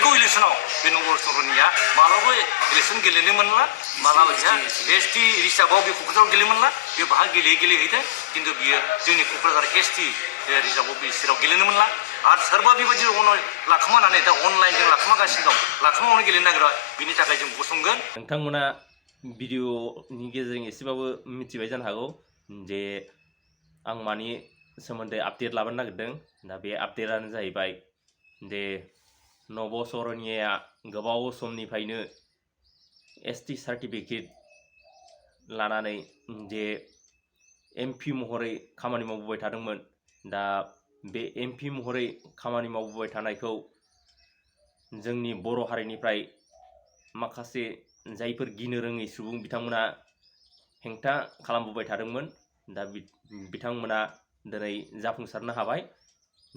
फैगौ इलेक्सनाव बे नंगौ सरनिया मालाबा इलेक्सन गेलेनो मोनला मालाबा एसटि रिजार्भआव बे क'क्राझाराव गेलेनो मोनला बे बाहा गेलेहैदों खिन्थु बियो जोंनि क'क्राझार एसटि रिजार्भआव बे सिराव गेलेनो मोनला आरो सोरबा बेबायदि लाखोमानानै दा अनलाइनजों लाखोमागासिनो दं लाखोमानो गेलेनो नागिरा बिनि थाखाय जों गसंगोन। नोंथांमोना भिडिअनि गेजेरजों एसेबाबो मिथिबाय जानो हागौ जे आं मानि सोमोन्दै आपडेट लाबोनो नागिरदों। दा बे आपडेटआनो जाहैबाय जे नब सरनियाया गोबाव समनिफ्रायनो एसटि सार्टिफिकेट लानानै जे एमपि महरै खामानि मावबोबाय थादोंमोन। दा बे एमपि महरै खामानि मावबोबाय थानायखौ जोंनि बर' हारिनिफ्राय माखासे जायफोर गिनो रोङै सुबुं बिथांमोना हेंथा खालामबोबाय थादोंमोन। दा बिथांमोना दिनै जाफुंसारनो हाबाय।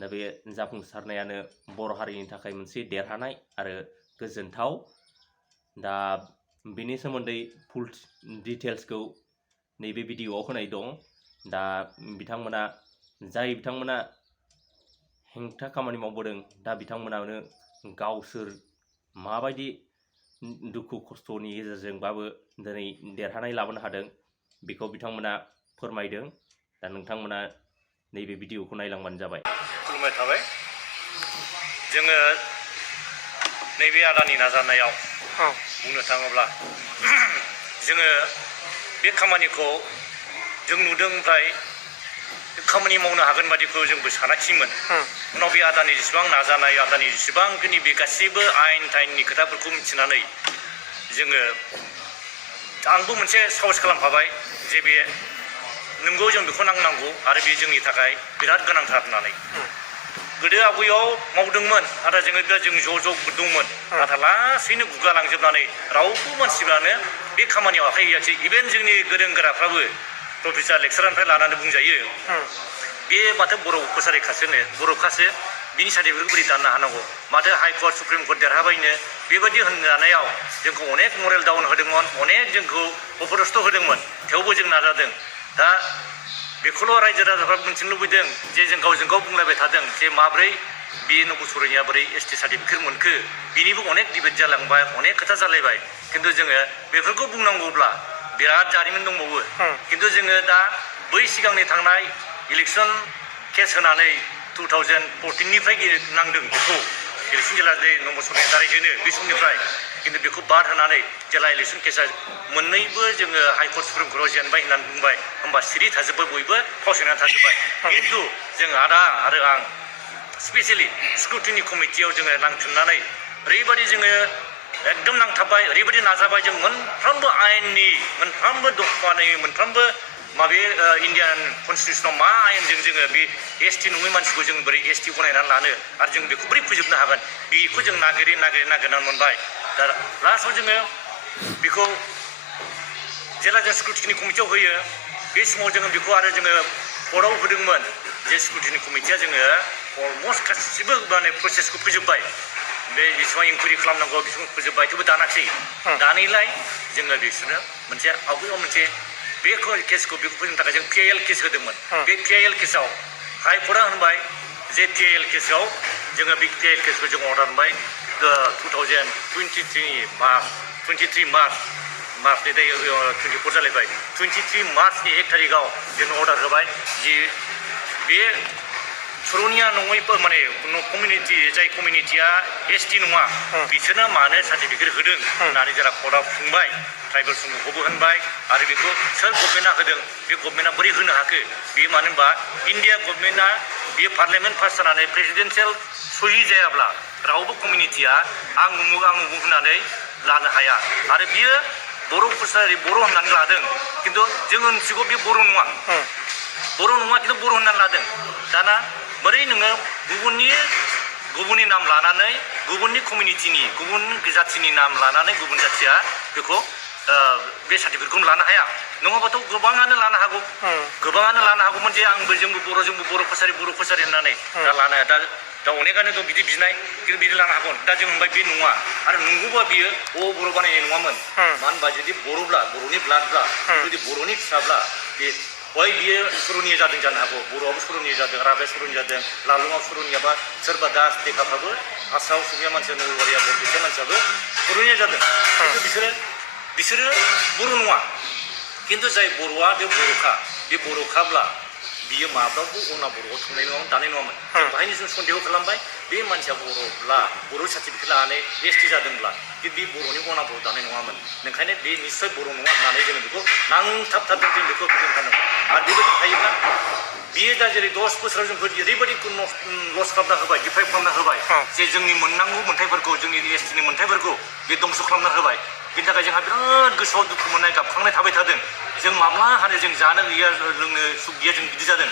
दा बे जाफुंसारनायानो बर' हारिनि थाखाय मोनसे देरहानाय आरो गोजोनथाव। दा बेनि सोमोन्दै फुल डिटेल्सखौ नैबे भिडिअआव होनाय दं। दा बिथांमोना हेंथा खामानि मावबोदों। दा बिथांमोनानो गावसोर माबायदि दुखु खस्थ'नि गेजेरजोंबाबो दिनै देरहानाय लाबोनो हादों बेखौ बिथांमोना फोरमायदों। दा नोंथांमोना नैबे भिडिअखौ नायलांबानो जाबाय। खुलुमनाय थाबाय। जोङो नैबे आदानि नाजानायाव बुंनो थाङोब्ला जोङो बे खामानिखौ जों नुदों ओमफ्राय खामानि मावनो हागोन बादिखौ जोंबो सानाखिसैमोन। उनाव बे आदानि जेसेबां नाजानाय आदानि जेसेबांखिनि बे गासैबो आयेन टाइननि खोथाफोरखौ मिथिनानै जोङो आंबो मोनसे साहस खालामफाबाय जे बे नंगौ जों बेखौ नांगौ आरो बे जोंनि थाखाय बिराद गोनांथार होननानै। गोदो आबैयाव मावदोंमोन नाथाय जों ज' दंमोन नाथाय लासैनो गुगालांजोबनानै रावबो मानसिफ्रानो बे खामानियाव आखाइ होयाखिसै। इभेन जोंनि गोरों गोराफ्राबो प्रफेसार लेक्सारारनिफ्राय लानानै बुंजायो बे माथो बर' बर'खासो बिनि सार्टिफिकेटखौ बोरै दाननो हानांगौ माथो हाइकर्ट सुप्रिम कर्ट देरहाबायनो बेबायदि होननायाव जोंखौ अनेक मरेल डाउन होदोंमोन अनेक जोंखौ अपदस्थ होदोंमोन। थेवबो जों नाजादों। दा बेखौल' रायजो राजाफ्रा मिथिनो लुबैदों जे जों गावजों गाव बुंलायबाय थादों जे माब्रै बे नब सरनिया बोरै एसटि सार्टिफिकेट मोनखो बिनिबो अनेक डिबेट जालांबाय अनेक खोथा जालायबाय। खिन्थु जोङो बेफोरखौ बुंनांगौब्ला बिराद जारिमिन दंबावो। खिन्थु जोङो दा बै सिगांनि थांनाय इलेक्सन केस होनानै 2014निफ्राय नांदों बेखौ इलेक्सन जेला जे नब सरनिया दारायजेनो बे समनिफ्राय खिन्थु बेखौ बाद होनानै जेला इलेक्सन केसा मोननैबो जोङो हाइकर्ट सुप्रिम कर्टआव जेनबाय होननानै बुंबाय होमबा सिरि थाजोब्बाय बयबो फावसायनानै थाजोब्बाय। खिन्थु जों आदा आरो आं स्पेसियेलि स्क्रुटिनि कमिटियाव जोङो नांथुमनानै ओरैबायदि जोङो एकदम नांथाबबाय ओरैबायदि नाजाबाय जों मोनफ्रोमबो आयेननि मोनफ्रोमबो दफानि मोनफ्रोमबो माबे इन्डियान कनस्टिटिउसनाव मा आयेनजों जोङो बे एसटि नङै मानसिखौ जों बोरै एसटि गनायनानै लानो आरो जों बेखौ बोरै फोजोबनो हागोन बेखौ जों नागिरनानै मोनबाय। दा लास्टआव जोङो बेखौ जेला जों स्क्रुटिनि कमिटियाव होयो बे समाव जोङो बेखौ आरो जोङो कर्टआव होदोंमोन जे स्क्रुटिनि कमिटिया जोङो अलमस्ट गासिबो माने प्रसेसखौ फोजोबबाय बे बेसेबां इनकुवारि खालामनांगौ बेसेबां फोजोबबाय थेवबो दानाखिसै। दानैलाय जोङो बिसोरनो मोनसे आवगायाव मोनसे बे केसखौ बेखौ फोजोबनो थाखाय जों PIL केस होदोंमोन। बे PIL केसाव हाइकर्टआ होनबाय जे PIL केसाव जोङो बे PIL केसखौ जों अर्डार होनबाय 2023 मार्चनि दायो 24 जालायबाय 23 मार्चनि 1 तारिखआव जों अर्डार होबाय जि बे सरनिया नङैफोर माने कमिउनिटि जाय कमिउनिटिया एसटि नङा बिसोरनो मानो सार्टिफिकेट होदों होननानै जेला कर्टआव बुंबाय ट्राइबेल समूहखौबो होनबाय आरो बेखौ सोर गभर्नमेन्टआ होदों बे गभर्नमेन्टआ बोरै होनो हाखो बे मानो होनबा इन्डिया गभर्नमेन्टआ बे पार्लियामेन्ट पास जानानै प्रेसिडेन्सियेल सहि जायाब्ला रावबो कमिउनिटिया आं उमुक होननानै लानो हाया आरो बियो बर' होननानै लादों खिन्थु जों मिथिगौ बे बर' नङा खिन्थु बर' होननानै लादों। दाना बोरै नोङो गुबुननि नाम लानानै गुबुननि कमिउनिटिनि गुबुन जाथिनि नाम लानानै गुबुन जाथिया बेखौ बे सार्टिफिकेटखौ लानो हाया नङाबाथ' गोबाङानो लानो हागौमोन जे जोंबो बर' कसारि होननानै दा लानो हाया। दा अनेकानो दं बिदि बिनाय खिन्थु बिदि लानो हागौ। दा जों होनबाय बे नङा आरो नंगौबा बियो बर' बानायनाय नङामोन मानो होनबा जुदि बर'ब्ला बर'नि ब्लाडब्ला जुदि बर'नि फिसाब्ला बे बियो सरनिया जादों जानो हागौ बर'आबो सरनिया जादों राभाया सरनिया जादों लालुङाव सरनियाबा सोरबा दास देखाफ्राबो हारसा असमिया मानसिया नोगोरबारिया बरपेटा मानसियाबो बर'निया जादों खिन्थु बिसोरो बर' नङा खिन्थु जाय बर'आ बे बर'खाब्ला बियो माब्लाबो अना बर'आव थांनाय नङामोन दानाय नङामोन बाहायनो जों सन्देह खालामबाय बे मानसिया बर'ब्ला बर' सार्टिफिकेट लानानै एसटि जादोंब्ला बे बर'नि अना बर' दानाय नङामोन ओंखायनो बे निस्सय बर' नङा होननानै जोङो बेखौ नांथाबथारदों जों बेखौ खालामनांगौ आरो बेबायदि थायोब्ला बियो दा जेरै 10 बोसोराव जोंखौ ओरैबायदि लस खालामना होबाय डिफाइभ खालामना होबाय जे जोंनि मोननांगौ मोन्थाइफोरखौ जोंनि एसटिनि मोन्थाइफोरखौ बे दंस' खालामना होबाय बिनि थाखाय जोंहा बिराद गोसोआव दुखु मोननाय गाबखांनाय थाबाय थादों जों माब्ला हानो जों जानो गैया लोंनो सुख गैया जों बिदि जादों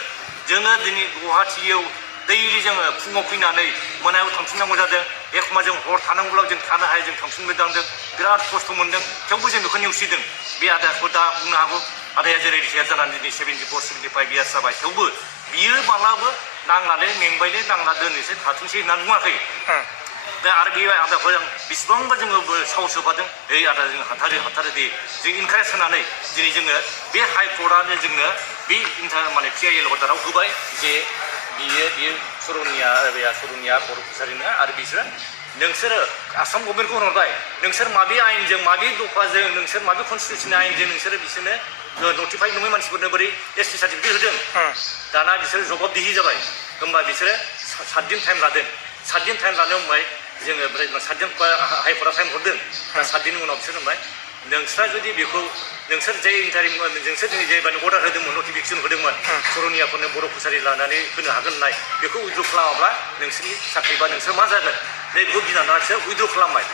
जोङो दिनै गुवाहाटियाव दैलि जोङो फुङाव फैनानै मोनायाव थांफिननांगौ जादों एखम्बा जों हर थानांगौब्ला जों थानो हाया जों थांफिनबोदांदों बिराद खस्थ' मोनदों थेवबो जों बेखौ नेवसिदों बे आदाखौ दा बुंनो हागौ आदाया जेरै रिटायार जानानै दिनै 74 75 इयार्स जाबाय थेवबो बियो माब्लाबो नांनानै मेंबायलै नांना दोननोसै थाथोंसै होननानै बुङाखै दा आरो बे आदाखौ जों बेसेबांबा जोङो साहस होफादों ओइ आदा जों हाथारो दे जों इनकारेज होनानै दिनै जोङो बे हाइकर्टआनो जोंनो बे PIL अर्डाराव होबाय जे बियो सर'निया बर' कसारि नङा आरो बिसोरो नोंसोरो आसाम गभर्नमेन्टखौ होनहरबाय नोंसोर माबे आयेनजों माबे दफाजों नोंसोर माबे कनस्टिटिउसननि आयेनजों नोंसोरो बिसोरनो नटिफाइड नङै मानसिफोरनो बोरै एसटि सार्टिफिकेट होदों दाना बिसोरो जबाबदिहि जाबाय होमबा बिसोरो 7 दिन टाइम लादों 7 दिन टाइम लानायाव होनबाय जोङो 7 दिन हाइकर्टआ टाइम हरदों दा 7 दिननि उनाव बिसोर होनबाय नोंस्रा जुदि बेखौ नोंसोर जे इन्टारिम नोंसोर दिनै जेबायदि अर्डार होदोंमोन नटिफिकेसन होदोंमोन सर'नियाफोरनो बर' कसारि लानानै होनो हागोन होननाय बेखौ उइद्र' खालामाब्ला नोंसोरनि साख्रि बा नोंसोर मा जागोन बेखौ गिनानैसो उइद्र' खालामबाय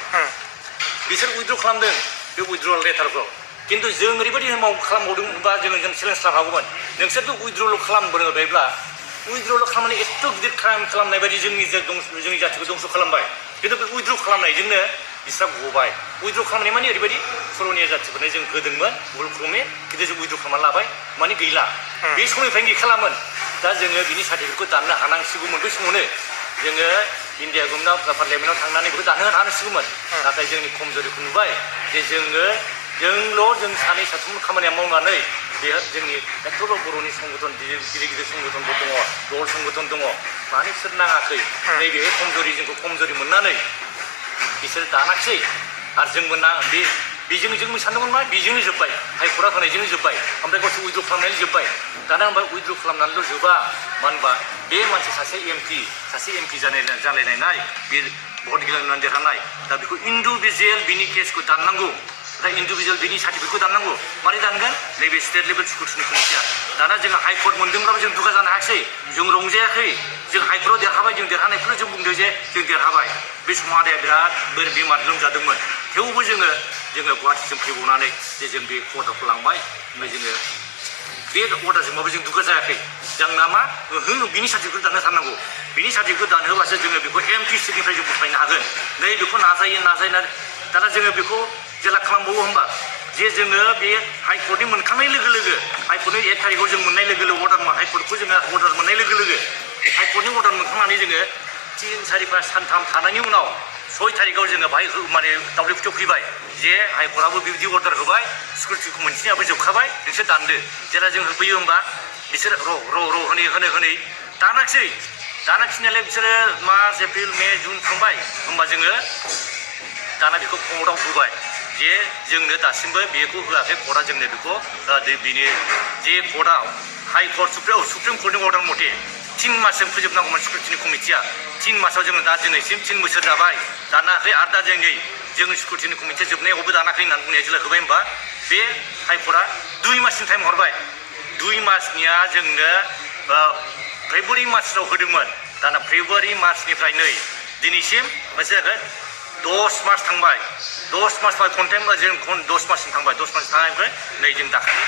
बिसोर उइद्र' खालामदों बे उइद्र'ल लेटारखौ खिन्थु जों ओरैबायदि खालामबावदोंबा जों चेलेन्ज खालामगौमोन नोंसोरथ' उइद्र'ल' खालामबोबायब्ला उइद्र'ल' खालामनानै एथ' गिदिर क्राइम खालामनाय बायदि जोंनि जाथिखौ दंस' खालामबाय खिन्थु बे उइद्र' खालामनायजोंनो बिस्रा गबाय उइद्र' खालामनाय माने ओरैबायदि सर'निया जाथिफोरनो जों होदोंमोन भुल ख्रमे खिन्थु जों उइद्र' खालामना लाबाय माने गैला बे समनिफ्रायनो गैखालामोन दा जोङो बिनि सार्टिफिकेटखौ दाननो हानांसिगौमोन बै समावनो जोङो इण्डिया गभर्नमेन्टआव पार्लियामेन्टआव थांनानै बेखौ दाननो हानांसिगौमोन नाथाय जोंनि खमजोरिखौ नुबाय जे जों सानै साथाम खामानिया मावनानै बे जोंनि एथ'ल' बर'नि संगठन गिदिर संगठनफोर दङ दल संगठन दङ मानो बिसोर नाङाखै नैबे खमजरि जोंखौ खमजरि मोननानै बिसोर दानाखिसै आरो जोंबो बेजों जों सानदोंमोन मा बेजोंनो जोब्बाय हाइकर्टआ होनायजोंनो जोब्बाय ओमफ्राय गावसोर उइद्र' खालामनानै जोब्बाय दाना ओमफ्राय उइद्र' खालामनानैल' जोबा मानो होनबा बे मानसि सासे एमपि जालायनाय बे भट गेलेनानै देरहानाय दा बेखौ इन्डिभिजुवेल बिनि केसखौ दाननांगौ दा इन्डिभिजुवेल बिनि सार्टिफिकेटखौ दाननांगौ मारै दानगोन नैबे स्टेट लेभेल स्क्रुटिनि कमिटिया दाना जोङो हाइकर्ट मोनदोंब्लाबो जों दुगा जानो हायाखिसै जों रंजायाखै जों हाइकर्टआव देरहाबाय जों देरहानायखौनो जों बुंदों जे जों देरहाबाय बे समाव आदाया बिराद बेमार लोमजादोंमोन थेवबो जोङो गुवाहाटिसिम फैबावनानै जे जों बे अर्डारखौ लांबाय ओमफ्राय जोङो बे अर्डारजोंबाबो जों दुगा जायाखै जोंना मा बिनि सार्टिफिकेट दाननो थारनांगौ बिनि सार्टिफिकेट दानहोबासो जोङो बेखौ एमपि सिटनिफ्राय जों बोख्लायनो हागोन नै बेखौ नाजायो दाना जोङो बेखौ जेला खालामबावो होमबा जे जोङो बे हाइकर्टनि मोनखांनाय लोगो लोगो हाइकर्टनि 1 थारिखआव जों मोननाय लोगो लोगो हाइकर्टखौ जोङो अर्डार मोननाय लोगो लोगो हाइकर्टनि अर्डार मोनखांनानै जोङो 3 4 5 सानथाम थानायनि उनाव 6 थारिखआव जोङो बाहाय दावलिफुथियाव फैबाय जे हाइकर्टआबो बिबायदि अर्डार होबाय सिकिउरिटि कमिटिनियाबो जोबखाबाय नोंसोर दानदो जेला जों होफैयो होमबा बिसोर र' होनै दानाखिनायालाय बिसोरो मार्च एप्रिल मे जुन थांबाय होमबा जोङो दाना बेखौ कर्टआव होबाय जे जोंनो दासिमबो बेखौ होआखै कर्टआ जोंनो बेखौ बिनि जे कर्टआव हाइकर्ट सुप्रिम कर्टनि अर्डार मथे 3 मासजों फोजोबनांगौमोन सिकिउरिटिनि कमिटिया 3 मासाव जोङो दा दिनैसिम 3 बोसोर जाबाय दानाखै आरो दा जों सिकिउरिटिनि कमिटिया जोबनायावबो दानाखै होननानै बुंनाया जेला होबाय होमबा बे हाइकर्टआ 2 मासनि टाइम हरबाय 2 मासनिया जोंनो फेब्रुवारि मार्चआव होदोंमोन दाना फेब्रुवारि मार्चनिफ्राय नै दिनैसिम मोनसे जागोन 10 मास थांबाय 10 मास कन्टेम जों 10 माससिम थांबाय 10 मास थांनायनिफ्राय नै जों दाखालि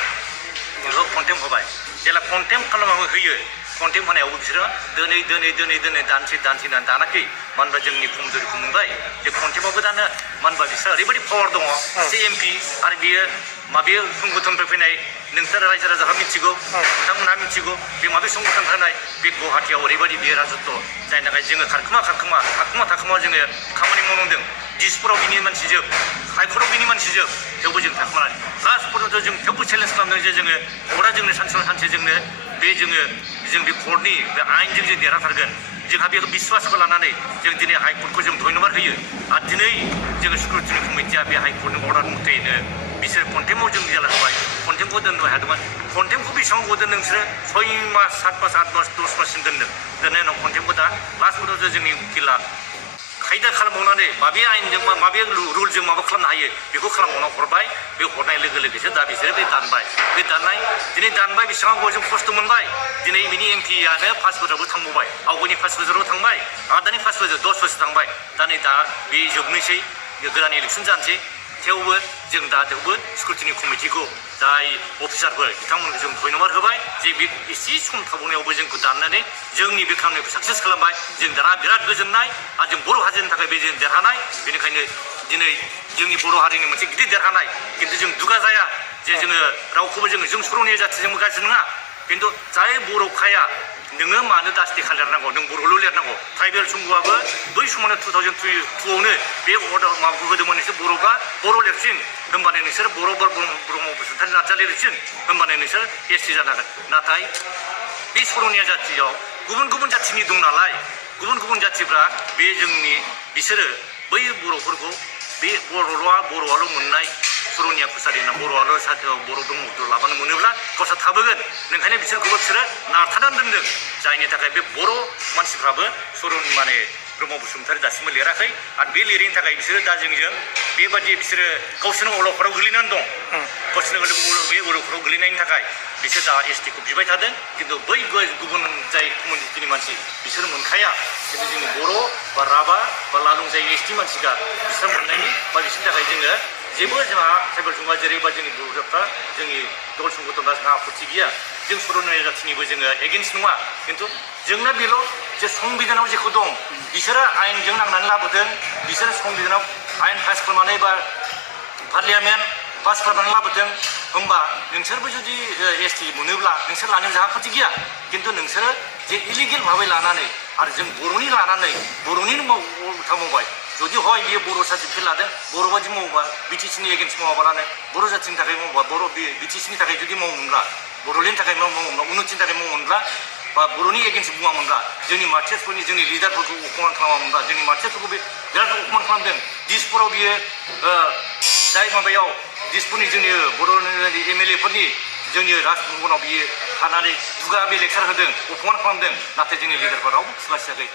बेखौ कन्टेम होबाय जेला कन्टेम खालामनानै होयो कन्टेम होनायावबो बिसोरो दोनै दानसे दानाखै मानो होनबा जोंनि खमजोरिखौ मोनबाय जे कन्टेमावबो दानो मानो होनबा बिसोर ओरैबायदि पावार दङ सासे एमपि आरो बियो माबे संगठननिफ्राय फैनाय नोंसोर रायजो राजाफ्रा मिथिगौ बिथांमोनहा मिथिगौ बे माबे संगठन होनाय बे गुवाहाटियाव ओरैबायदि बियो राजत्व जायनि थाखाय जोङो थाखोमा जोङो खामानि मावनांदों दिसपुराव बिनि मानसि जोब हाइकर्टआव बिनि मानसि जोब थेवबो जों थाखोमानानै लास्ट पर्यन्त जों थेवबो चेलेन्ज खालामदों जे जोङो कर्टआ जोंनो सानसे जों बे कर्टनि बे आयेनजों जों देरहाथारगोन जोंहा बे बिश्वासखौ लानानै जों दिनै हाइकर्टखौ जों धन्यबाद होयो आरो दिनै जोङो स्क्रुटिनि कमिटिया बे हाइकर्टनि अर्डार मथेनो बिसोर कन्टेम्पआव जों जालांबाय कन्टेम्पखौ दोननो हादोंमोन कन्टेम्पखौ बेसेबां गोबाव दोनदों नोंसोरो 6 मास 7 मास 8 मास 10 माससिम दोनदों दोननायनि उनाव कन्टेम्पखौ दा लास्टफोराव जोंनि उकिला खायदा खालामबावनानै माबे आयेनजों माबे रुलजों माबा खालामनो हायो बेखौ खालामबावना हरबाय बे हरनाय लोगो लोगोसो दा बिसोरो बे दानबाय बे दाननाय दिनै दानबाय बेसेबां गोबावजों खस्थ' मोनबाय दिनै बिनि एमपिआनो 5 बोसोरावबो थांबावबाय आवगायनि 5 बोसोराव थांबाय आरो दानि 5 बोसोर 10 बोसोर थांबाय दा नै दा बे जोबनोसै गोदान इलेक्सन जानोसै थेवबो जों दा थेवबो स्क्रुटिनि कमिटिखौ जाय अफिसारफोर बिथांमोनखौ जों धन्यबाद होबाय जे बे एसे सम थाबावनायावबो जोंखौ दाननानै जोंनि बे खामानिखौ साक्सेस खालामबाय जों दाना बिराद गोजोननाय आरो जों बर' हारिनि थाखाय बे जों देरहानाय बेनिखायनो दिनै जोंनि बर' हारिनि मोनसे गिदिर देरहानाय खिन्थु जों दुगा जाया जे जोङो रावखौबो जों सर'निया जाथिजोंबो गाज्रि नङा खिन्थु जाय बर'खाया नोङो मानो दास्टिखा लिरनांगौ नों बर'ल' लिरनांगौ ट्राइबेल संघआबो बै समावनो 2002आवनो बे अर्डार माबाखौ होदोंमोन नोंसोर बर'बा बर' लिरसिन होमबानो नोंसोर बर' ब्रह्म बसुमतारी नार्जारि लिरसिन होमबानो नोंसोर एसटि जानो हागोन नाथाय बे सर'निया जाथियाव गुबुन गुबुन जाथिनि दं नालाय गुबुन गुबुन जाथिफ्रा बे जोंनि बिसोरो बै बर'फोरखौ बे बर'आल' मोननाय सर'निया कसारि ना बर'आल' साथियाव बर' ब्रह्मखौ लाबानो मोनोब्ला गावस्रा थाबोगोन ओंखायनो बिसोरखौबो बिसोरो नारथानानै दोनदों जायनि थाखाय बे बर' मानसिफ्राबो सर'नि माने ब्रह्म बसुमतारी दासिमबो लिराखै आरो बे लिरैनि थाखाय बिसोरो दा जोंजों बेबादि बिसोरो गावसोरनो अलखदाव गोलैनानै दं गावसोरनो बे अलखदाव गोलैनायनि थाखाय बिसोर दा एसटिखौ बिबाय थादों खिन्थु बै गुबुन जाय कमिउनिटिनि मानसि बिसोर मोनखाया खिन्थु जोंनि बर' बा राभा बा लालुं जाय एसटि मानसिखा बिसोर मोननायनि बा बिसोरनि थाखाय जोङो जेबो जोंहा ट्राइबेल संघआ जेरैबा जोंनि बर'फ्रा जोंनि दल संगठना जोंहा आपत्ति गैया जों सर'निया जाथिनिबो जोङो एगेन्स्ट नङा खिन्थु जोंना बेल' जे संबिधानाव जेखौ दं बिसोरो आयेनजों नांनानै लाबोदों बिसोरो संबिधानाव आयेन पास खालामनानै बा पार्लियामेन्ट पास खालामनानै लाबोदों होमबा नोंसोरबो जुदि एसटि मोनोब्ला नोंसोर लानायाव जोंहा आपत्ति गैया खिन्थु नोंसोरो जे इलिगेल भाबै लानानै आरो जों बर'नि लानानै बर'निनो उल्था मावबाय जुदि हय बियो बर' सार्टिफिकेट लादों बर' बादि मावोबा बिटिसिनि एगेन्स्ट मावाबालानो बर' जाथिनि थाखाय मावोबा बर' बिटिसिनि थाखाय जुदि मावोमोनब्ला बर'लेण्डनि थाखाय मावोमोनब्ला उन्नतिनि थाखाय मावोमोनब्ला बा बर'नि एगेन्स्ट बुङामोनब्ला जोंनि मार्टियार्सफोरनि जोंनि लिडारफोरखौ अपमान खालामामोनब्ला जोंनि मार्टियार्सफोरखौ बे बिराद अपमान खालामदों दिसपुराव बियो जाय माबायाव दिसपुरनि जोंनि बर' एमएलएफोरनि जोंनि राजभवनाव बियो थानानै दुगा बे लेक्सार होदों अपमान खालामदों नाथाय जोंनि लिडारफोरा रावबो खुलासियाखै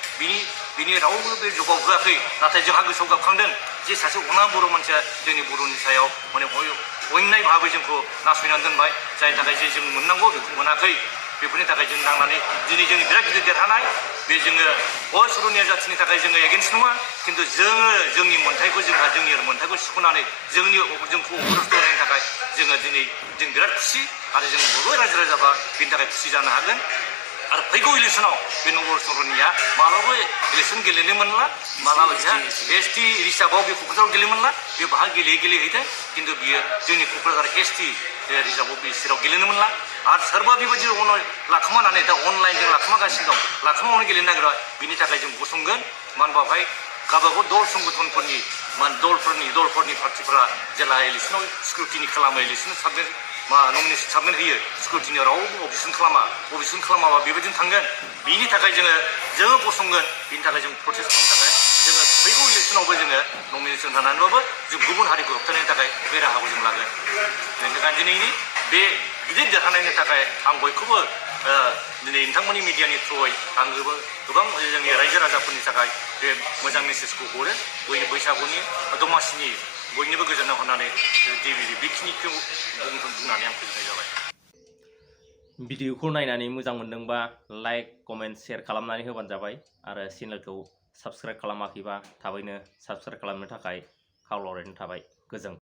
बिनि रावबो बे जबाब होआखै नाथाय जोंहा गोसोआव गाबखांदों जे सासे अना बर' मानसिया जोंनि बर'नि सायाव माने अन्याय भाबै जोंखौ नासयनानै दोनबाय जायनि थाखाय जे जों मोननांगौ बेखौ मोनाखै बेफोरनि थाखाय जों नांनानै दिनै जोंनि बिराद गिदिर देरहानाय बे जोङो सर'निया जाथिनि थाखाय जोङो एगेन्स्ट नङा खिन्थु जोंनि मोन्थाइखौ जोंनि मोन्थाइखौ सिख'नानै जोंखौ अबरस्थ होनायनि थाखाय जोङो दिनै जों बिराद खुसि आरो जों बयबो रायजो राजाफ्रा बेनि थाखाय खुसि जानो हागोन आरो फैगौ इलेक्सनाव बे नगर सर'निया मालाबा इलेक्सन गेलेनो मोनला मालाबा जोंहा एसटि रिजार्भआव बे क'क्राझाराव गेलेनो मोनला बे बाहा गेलेहैदों खिन्थु बियो जोंनि क'क्राझार एसटि रिजार्भआव बे चिराव गेलेनो मोनला आरो सोरबा बेबायदि लाखोमानानै दा अनलाइनजों लाखोमागासिनो दं लाखोमानो गेलेनो नागिरा बिनि थाखाय जों गसंगोन मानो होनबा बेवहाय गावबागाव दल संगठनफोरनि दलफोरनि पार्टिफोरा जेला इलेक्सनाव स्क्रुटिनि खालामो इलेक्सन नमिनेसन साबमिट होयो स्क्रुटिनियाव रावबो अबजेक्सन खालामाबा बेबायदिनो थांगोन बिनि थाखाय जोङो गसंगोन बिनि थाखाय जों प्रटेस्ट खालामनो थाखाय जोङो फैगौ इलेक्सनावबो जोङो नमिनेसन होनानैबाबो जों गुबुन हारिखौ होबथानायनि थाखाय बे राहाखौ जों लागोन बेनिखायनो दिनैनि बे गिदिर देरहानायनि थाखाय आं बयखौबो दिनै नोंथांमोननि मिडियानि थ्रुयै आं गोबां जोंनि रायजो राजाफोरनि थाखाय बे मोजां मेसेजखौ हरो बैसागुनि दमासिनि बयनिबो गोजोननाय हरनानै बेखिनिखौ बुंनानै आं फोजोबनाय जाबाय भिडिअखौ नायनानै मोजां मोनदोंबा लाइक कमेन्ट शेयार खालामनानै होबानो जाबाय आरो चेनेलखौ साबस्क्राइब खालामाखैबा थाबैनो साबस्क्राइब खालामनो थाखाय खावलायनाय थाबाय गोजोन्थों।